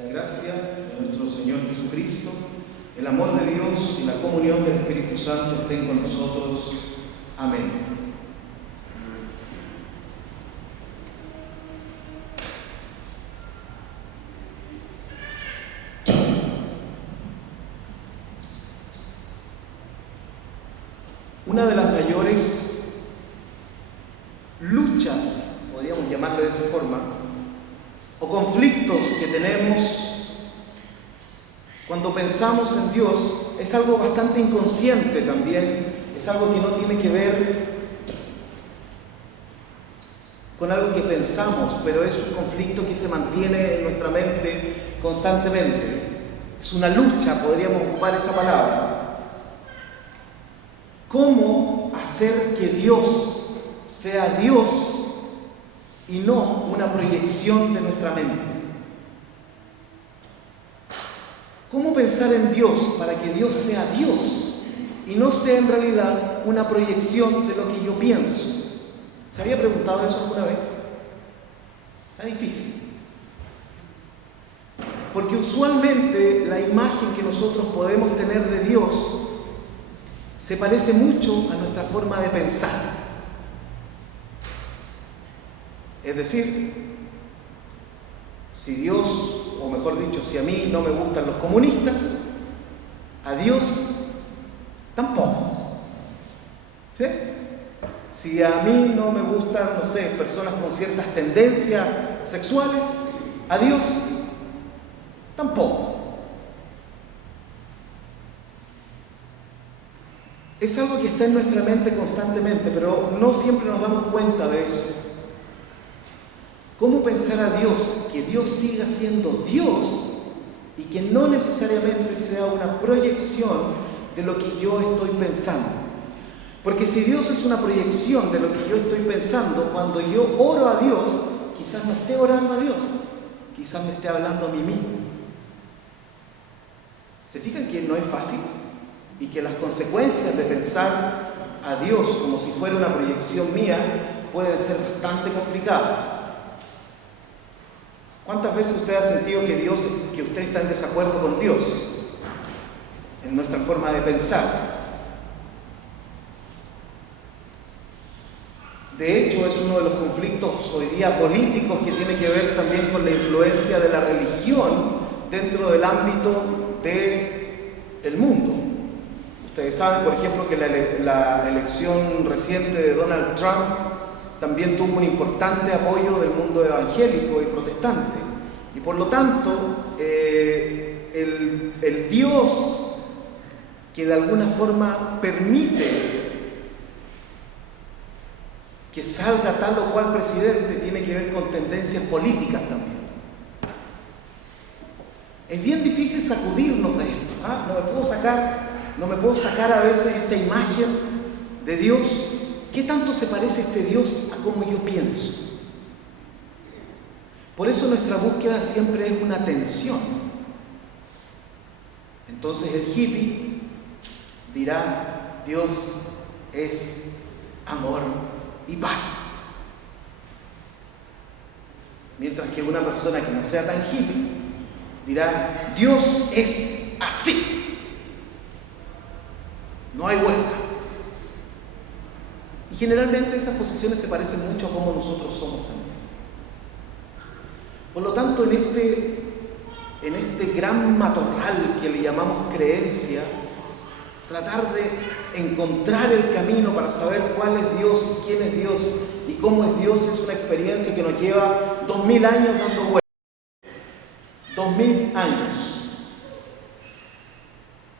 La gracia de nuestro Señor Jesucristo, el amor de Dios y la comunión del Espíritu Santo estén con nosotros. Amén. Una de las mayores luchas, podríamos llamarle de esa forma, o conflictos que tenemos cuando pensamos en Dios, es algo bastante inconsciente también, es algo que no tiene que ver con algo que pensamos, pero es un conflicto que se mantiene en nuestra mente constantemente. Es una lucha, podríamos ocupar esa palabra. ¿Cómo hacer que Dios sea Dios y no una proyección de nuestra mente? ¿Cómo pensar en Dios para que Dios sea Dios y no sea en realidad una proyección de lo que yo pienso? ¿Se había preguntado eso alguna vez? Está difícil. Porque usualmente la imagen que nosotros podemos tener de Dios se parece mucho a nuestra forma de pensar. Es decir, si Dios, o mejor dicho, si a mí no me gustan los comunistas, a Dios tampoco. ¿Sí? Si a mí no me gustan, no sé, personas con ciertas tendencias sexuales, a Dios tampoco. Es algo que está en nuestra mente constantemente, pero no siempre nos damos cuenta de eso. ¿Cómo pensar a Dios, que Dios siga siendo Dios y que no necesariamente sea una proyección de lo que yo estoy pensando? Porque si Dios es una proyección de lo que yo estoy pensando, cuando yo oro a Dios, quizás no esté orando a Dios, quizás me esté hablando a mí mismo. ¿Se fijan que no es fácil? Y que las consecuencias de pensar a Dios como si fuera una proyección mía pueden ser bastante complicadas. ¿Cuántas veces usted ha sentido que usted está en desacuerdo con Dios en nuestra forma de pensar? De hecho, es uno de los conflictos hoy día políticos que tiene que ver también con la influencia de la religión dentro del ámbito del mundo. Ustedes saben, por ejemplo, que la elección reciente de Donald Trump también tuvo un importante apoyo del mundo evangélico y protestante. Y por lo tanto, el Dios que de alguna forma permite que salga tal o cual presidente tiene que ver con tendencias políticas también. Es bien difícil sacudirnos de esto. No me puedo sacar a veces esta imagen de Dios. ¿Qué tanto se parece este Dios a cómo yo pienso? Por eso nuestra búsqueda siempre es una tensión. Entonces el hippie dirá: Dios es amor y paz. Mientras que una persona que no sea tan hippie dirá: Dios es así. No hay vuelta. Y generalmente esas posiciones se parecen mucho a cómo nosotros somos también. Por lo tanto, en este gran matorral que le llamamos creencia, tratar de encontrar el camino para saber cuál es Dios y quién es Dios y cómo es Dios es una experiencia que nos lleva 2000 años dando vueltas. 2000 años.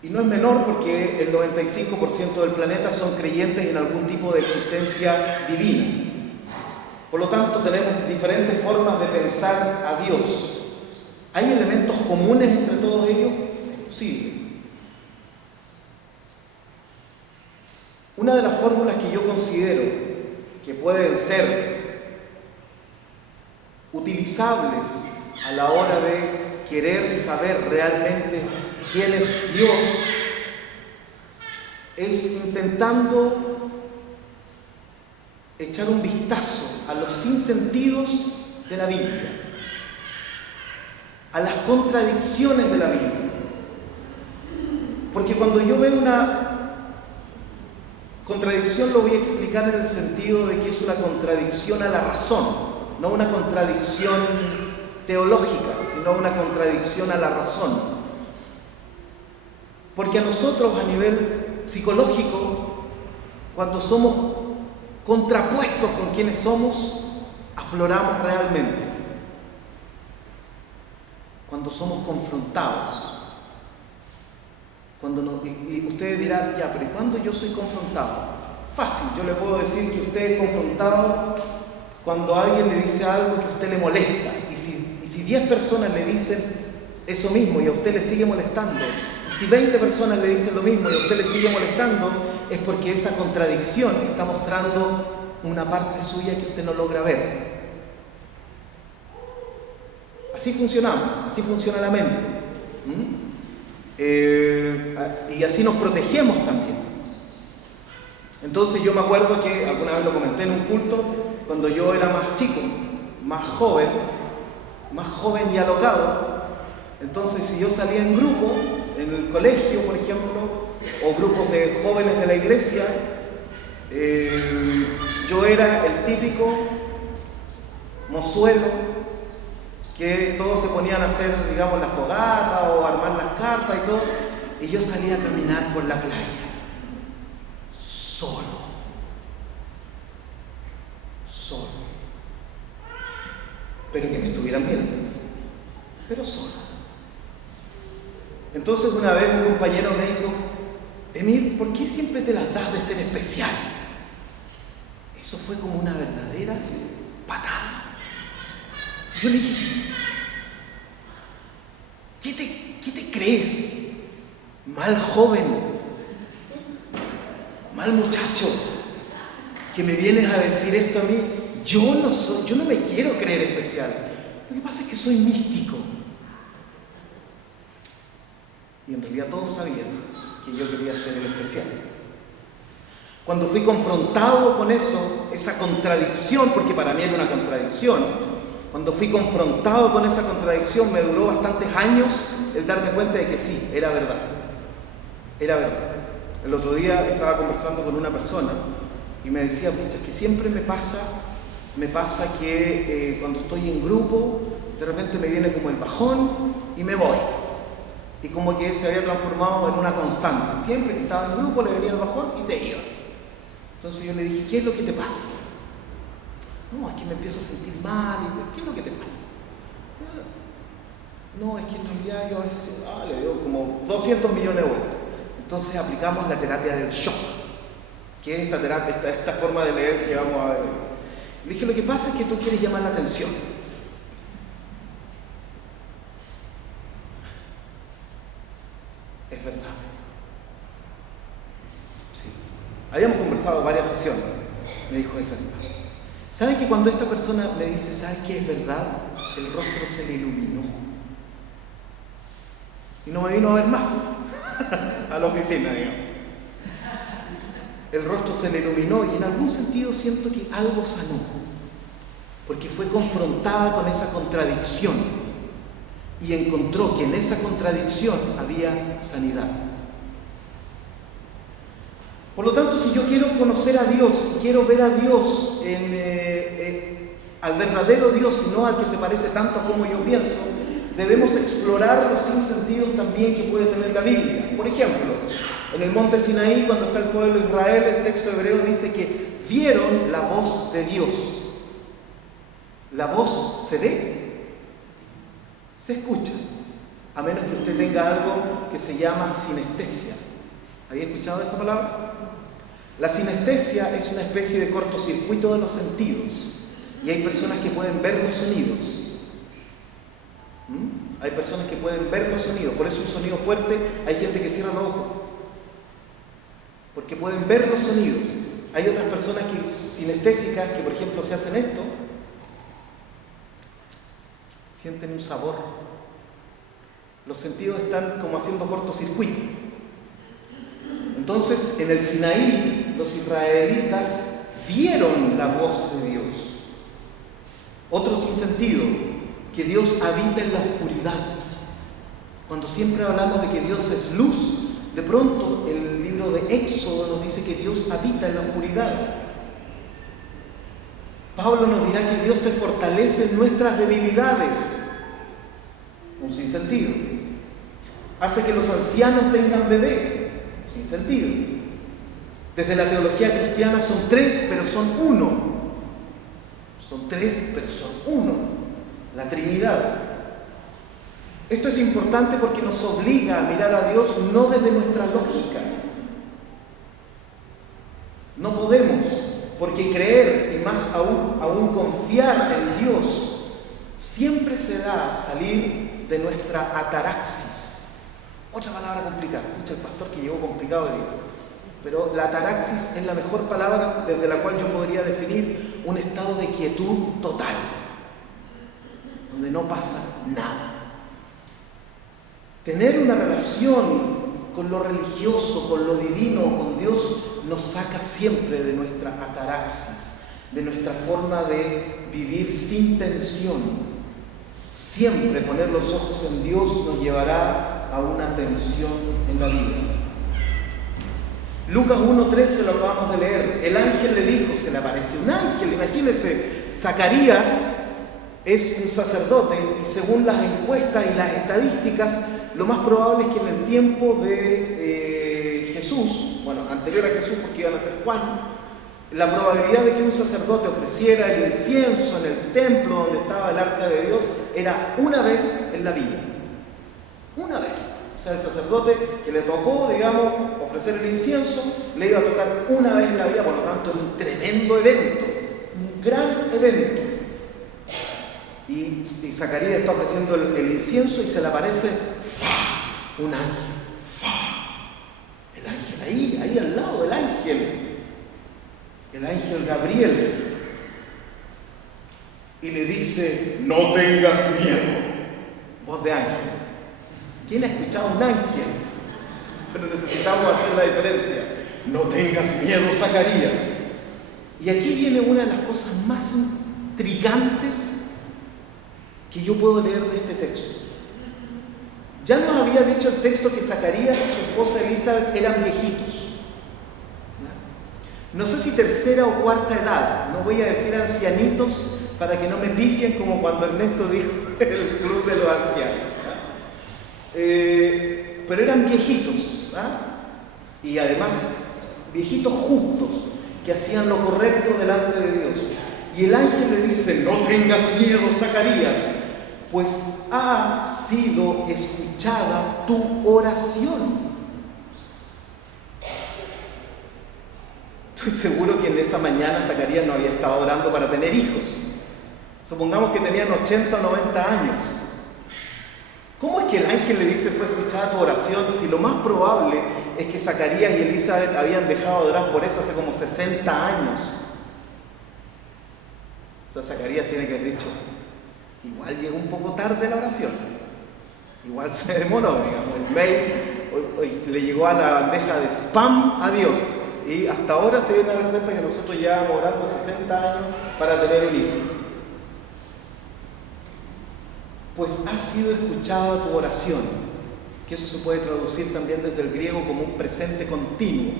Y no es menor porque el 95% del planeta son creyentes en algún tipo de existencia divina. Por lo tanto, tenemos diferentes formas de pensar a Dios. ¿Hay elementos comunes entre todos ellos? Es posible. Una de las fórmulas que yo considero que pueden ser utilizables a la hora de querer saber realmente quién es Dios es intentando echar un vistazo a los sinsentidos de la Biblia. a las contradicciones de la Biblia. Porque cuando yo veo una contradicción, lo voy a explicar en el sentido de que es una contradicción a la razón, no una contradicción teológica, sino una contradicción a la razón. Porque a nosotros, a nivel psicológico, cuando somos contrapuestos con quienes somos, afloramos realmente. Cuando somos confrontados. Y ustedes dirán, ya, pero ¿y cuándo yo soy confrontado? Fácil, yo le puedo decir que usted es confrontado cuando alguien le dice algo que a usted le molesta. Y si 10 personas le dicen eso mismo y a usted le sigue molestando, y si 20 personas le dicen lo mismo y a usted le sigue molestando, es porque esa contradicción está mostrando una parte suya que usted no logra ver. Así funcionamos, así funciona la mente. Y así nos protegemos también. Entonces yo me acuerdo que alguna vez lo comenté en un culto, cuando yo era más chico, más joven y alocado. Entonces si yo salía en grupo, en el colegio por ejemplo, o grupos de jóvenes de la iglesia, yo era el típico mozuelo que todos se ponían a hacer, digamos, la fogata o armar las carpas y todo, y yo salía a caminar por la playa, solo, pero que me estuvieran viendo, pero solo. Entonces una vez un compañero me dijo, Emir, ¿por qué siempre te las das de ser especial? Eso fue como una verdadera patada. Yo le dije, ¿qué te crees? Mal joven, mal muchacho, que me vienes a decir esto a mí. Yo no me quiero creer especial. Lo que pasa es que soy místico. Y en realidad todos sabían que yo quería ser el especial. Cuando fui confrontado con eso, esa contradicción, porque para mí era una contradicción, cuando fui confrontado con esa contradicción, me duró bastantes años el darme cuenta de que sí, era verdad. Era verdad. El otro día estaba conversando con una persona y me decía, pucha, es que siempre me pasa que cuando estoy en grupo, de repente me viene como el bajón y me voy. Y como que se había transformado en una constante. Siempre que estaba en grupo le venía el bajón y se iba. Entonces yo le dije, ¿qué es lo que te pasa? No, es que me empiezo a sentir mal. ¿Qué es lo que te pasa? No, es que en realidad yo a veces le doy como 200 millones de vueltas. Entonces aplicamos la terapia del shock, que es esta terapia, esta forma de leer que vamos a ver. Le dije, lo que pasa es que tú quieres llamar la atención. Es verdad. Sí. Habíamos conversado varias sesiones. Me dijo, es verdad. ¿Saben que cuando esta persona me dice, ¿sabes qué es verdad? El rostro se le iluminó. Y no me vino a ver más a la oficina, digamos. El rostro se le iluminó y en algún sentido siento que algo sanó. Porque fue confrontada con esa contradicción y encontró que en esa contradicción había sanidad. Por lo tanto, si yo quiero conocer a Dios, quiero ver a Dios, al verdadero Dios y no al que se parece tanto a como yo pienso, debemos explorar los sinsentidos también que puede tener la Biblia. Por ejemplo, en el monte Sinaí, cuando está el pueblo de Israel, el texto hebreo dice que vieron la voz de Dios. ¿La voz se ve? Se escucha, a menos que usted tenga algo que se llama sinestesia. ¿Había escuchado esa palabra? La sinestesia es una especie de cortocircuito de los sentidos y hay personas que pueden ver los sonidos. Hay personas que pueden ver los sonidos, por eso un sonido fuerte, hay gente que cierra los ojos porque pueden ver los sonidos. Hay otras personas que sinestésicas que, por ejemplo, se hacen esto, sienten un sabor. Los sentidos están como haciendo cortocircuito. Entonces, en el Sinaí, los israelitas vieron la voz de Dios. Otro sinsentido que Dios habita en la oscuridad. Cuando siempre hablamos de que Dios es luz, de pronto el libro de Éxodo nos dice que Dios habita en la oscuridad. Pablo nos dirá que Dios se fortalece en nuestras debilidades. Un sinsentido. Hace que los ancianos tengan bebé. Sin sentido. Desde la teología cristiana son tres, pero son uno. Son tres, pero son uno. La Trinidad. Esto es importante porque nos obliga a mirar a Dios no desde nuestra lógica. No podemos, porque creer y más aún confiar en Dios siempre se da salir de nuestra ataraxis. Otra palabra complicada. Escucha el pastor que llegó complicado de día. Pero la ataraxis es la mejor palabra desde la cual yo podría definir un estado de quietud total, donde no pasa nada. Tener una relación con lo religioso, con lo divino, con Dios, nos saca siempre de nuestra ataraxis, de nuestra forma de vivir sin tensión. Siempre poner los ojos en Dios nos llevará a una tensión en la vida. Lucas 1:13 lo acabamos de leer. El ángel le dijo, se le aparece un ángel, imagínense, Zacarías es un sacerdote y según las encuestas y las estadísticas, lo más probable es que en el tiempo de Jesús, bueno, anterior a Jesús porque iban a ser Juan, la probabilidad de que un sacerdote ofreciera el incienso en el templo donde estaba el arca de Dios era una vez en la vida. Una vez. O sea, el sacerdote que le tocó, digamos, ofrecer el incienso, le iba a tocar una vez en la vida, por lo tanto, era un tremendo evento, un gran evento. Y Zacarías está ofreciendo el incienso y se le aparece un ángel. El ángel, ahí al lado del ángel. El ángel Gabriel. Y le dice, no tengas miedo. Voz de ángel. ¿Quién ha escuchado un ángel? Pero necesitamos hacer la diferencia. No tengas miedo, Zacarías. Y aquí viene una de las cosas más intrigantes que yo puedo leer de este texto. Ya nos había dicho el texto que Zacarías y su esposa Elizabeth eran viejitos. No sé si tercera o cuarta edad, no voy a decir ancianitos para que no me pifien como cuando Ernesto dijo el club de los ancianos. Pero eran viejitos, y además viejitos justos que hacían lo correcto delante de Dios. Y el ángel le dice, no tengas miedo, Zacarías, pues ha sido escuchada tu oración. Estoy seguro que en esa mañana Zacarías no había estado orando para tener hijos. Supongamos que tenían 80 o 90 años. ¿Cómo es que el ángel le dice fue escuchada tu oración si lo más probable es que Zacarías y Elizabeth habían dejado de orar por eso hace como 60 años? O sea, Zacarías tiene que haber dicho, igual llegó un poco tarde la oración, igual se demoró, digamos, el mail le llegó a la bandeja de spam a Dios y hasta ahora se viene a dar cuenta que nosotros llevamos orando 60 años para tener un hijo. Pues ha sido escuchada tu oración, que eso se puede traducir también desde el griego como un presente continuo,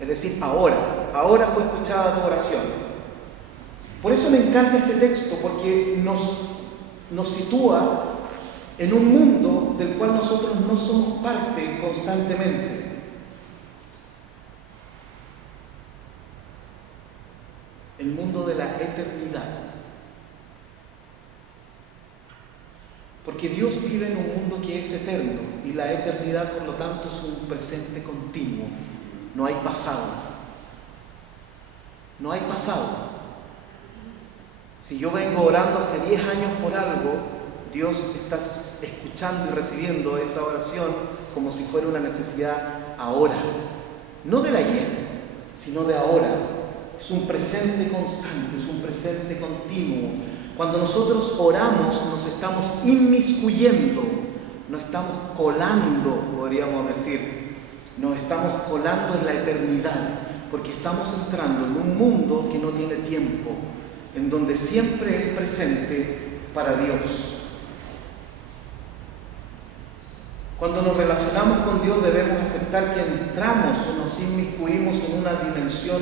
es decir, ahora fue escuchada tu oración. Por eso me encanta este texto, porque nos sitúa en un mundo del cual nosotros no somos parte constantemente. El mundo de la eternidad. Porque Dios vive en un mundo que es eterno y la eternidad, por lo tanto, es un presente continuo. No hay pasado. No hay pasado. Si yo vengo orando hace 10 años por algo, Dios está escuchando y recibiendo esa oración como si fuera una necesidad ahora. No del ayer, sino de ahora. Es un presente constante, es un presente continuo. Cuando nosotros oramos, nos estamos inmiscuyendo, nos estamos colando, podríamos decir. Nos estamos colando en la eternidad, porque estamos entrando en un mundo que no tiene tiempo, en donde siempre es presente para Dios. Cuando nos relacionamos con Dios debemos aceptar que entramos o nos inmiscuimos en una dimensión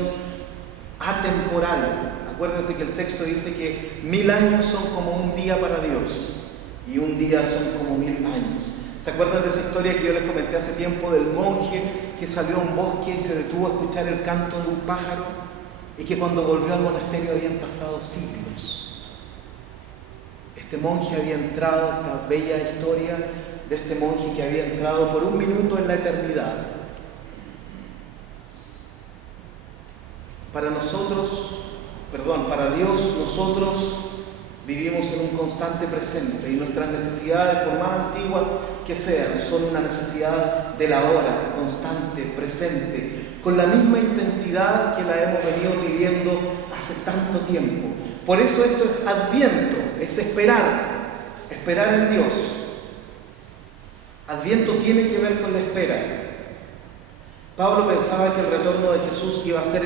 atemporal. Acuérdense que el texto dice que 1000 años son como un día para Dios y un día son como 1000 años. ¿Se acuerdan de esa historia que yo les comenté hace tiempo del monje que salió a un bosque y se detuvo a escuchar el canto de un pájaro y que cuando volvió al monasterio habían pasado siglos? Este monje había entrado, esta bella historia de este monje que había entrado por un minuto en la eternidad. Para Dios, nosotros vivimos en un constante presente y nuestras necesidades, por más antiguas que sean, son una necesidad de la hora, constante, presente, con la misma intensidad que la hemos venido viviendo hace tanto tiempo. Por eso esto es Adviento, es esperar en Dios. Adviento tiene que ver con la espera. Pablo pensaba que el retorno de Jesús iba a ser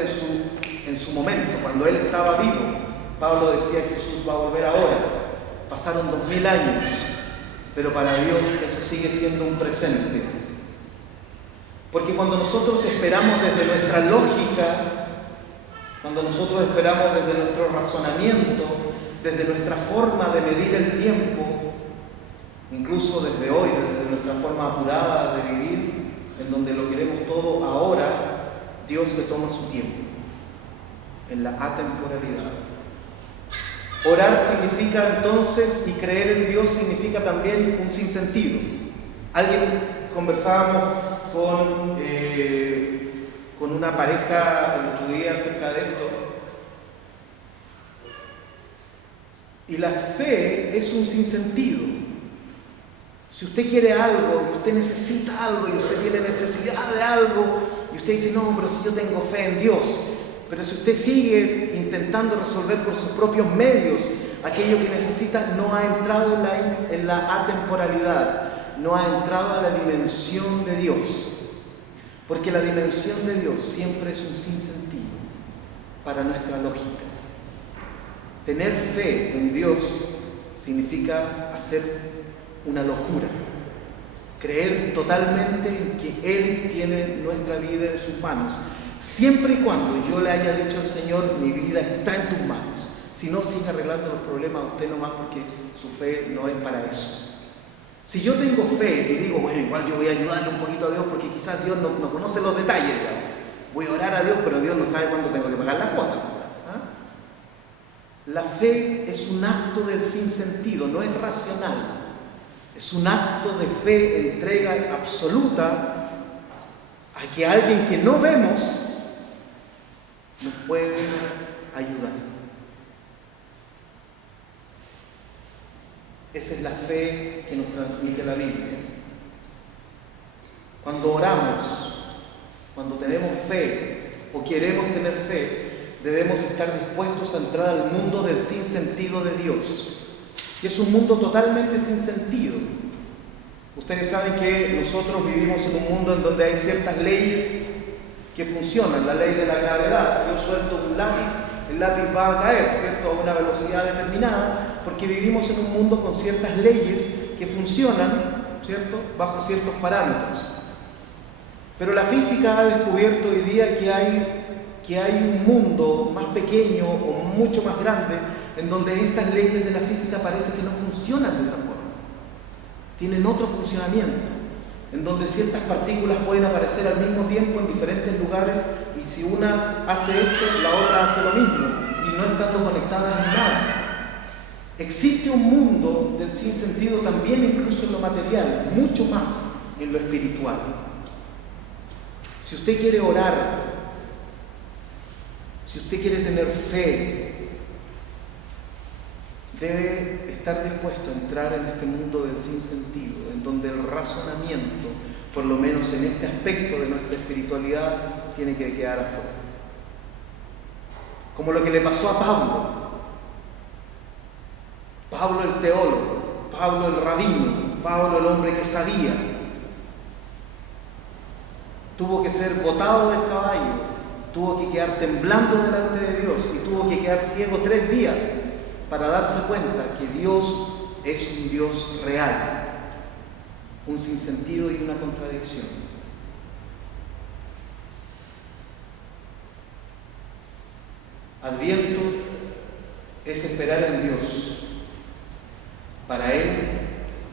en su momento, cuando él estaba vivo. Pablo decía que Jesús va a volver ahora. Pasaron 2000 años, pero para Dios eso sigue siendo un presente. Porque cuando nosotros esperamos desde nuestra lógica, cuando nosotros esperamos desde nuestro razonamiento, desde nuestra forma de medir el tiempo, incluso desde hoy, desde nuestra forma apurada de vivir, en donde lo queremos todo ahora, Dios se toma su tiempo, en la atemporalidad. Orar significa entonces, y creer en Dios significa también un sinsentido. Conversábamos con una pareja el otro día acerca de esto, y la fe es un sinsentido. Si usted quiere algo, y usted necesita algo, y usted tiene necesidad de algo, y usted dice, no, pero si yo tengo fe en Dios, pero si usted sigue intentando resolver por sus propios medios aquello que necesita, no ha entrado en la atemporalidad, no ha entrado a la dimensión de Dios. Porque la dimensión de Dios siempre es un sinsentido para nuestra lógica. Tener fe en Dios significa hacer una locura. Creer totalmente en que Él tiene nuestra vida en sus manos. Siempre y cuando yo le haya dicho al Señor, mi vida está en tus manos. Si no, sigue arreglando los problemas usted nomás, porque su fe no es para eso. Si yo tengo fe y digo, bueno, igual yo voy a ayudarle un poquito a Dios porque quizás Dios no conoce los detalles, digamos. Voy a orar a Dios, pero Dios no sabe cuándo tengo que pagar la cuota. ¿Ah? La fe es un acto del sinsentido, no es racional. Es un acto de fe, entrega absoluta a que alguien que no vemos nos puede ayudar. Esa es la fe que nos transmite la Biblia. Cuando oramos, cuando tenemos fe o queremos tener fe, debemos estar dispuestos a entrar al mundo del sinsentido de Dios. Y es un mundo totalmente sin sentido. Ustedes saben que nosotros vivimos en un mundo en donde hay ciertas leyes que funcionan. La ley de la gravedad: si yo suelto un lápiz, el lápiz va a caer, ¿cierto?, a una velocidad determinada, porque vivimos en un mundo con ciertas leyes que funcionan, ¿cierto?, bajo ciertos parámetros. Pero la física ha descubierto hoy día que hay un mundo más pequeño o mucho más grande en donde estas leyes de la física parece que no funcionan de esa forma. Tienen otro funcionamiento, en donde ciertas partículas pueden aparecer al mismo tiempo en diferentes lugares, y si una hace esto, la otra hace lo mismo, y no estando conectadas en nada. Existe un mundo del sinsentido también, incluso en lo material, mucho más en lo espiritual. Si usted quiere orar, si usted quiere tener fe, debe estar dispuesto a entrar en este mundo del sinsentido, en donde el razonamiento, por lo menos en este aspecto de nuestra espiritualidad, tiene que quedar afuera. Como lo que le pasó a Pablo. Pablo el teólogo, Pablo el rabino, Pablo el hombre que sabía. Tuvo que ser botado del caballo, tuvo que quedar temblando delante de Dios y tuvo que quedar ciego 3 días para darse cuenta que Dios es un Dios real. un sinsentido y una contradicción. Adviento es esperar en Dios, para Él,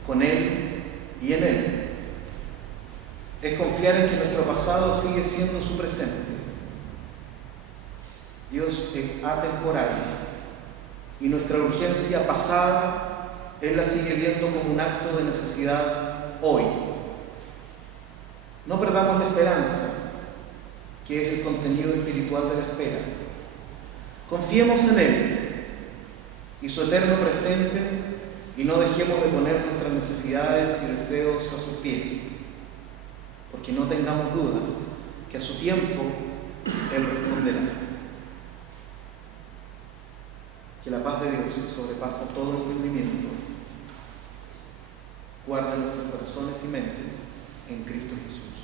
con Él y en Él. Es confiar en que nuestro pasado sigue siendo su presente. Dios es atemporal y nuestra urgencia pasada Él la sigue viendo como un acto de necesidad hoy. No perdamos la esperanza, que es el contenido espiritual de la espera. Confiemos en Él y su eterno presente y no dejemos de poner nuestras necesidades y deseos a sus pies, porque no tengamos dudas que a su tiempo Él responderá. Que la paz de Dios, que sobrepasa todo entendimiento, guarde nuestros corazones y mentes en Cristo Jesús.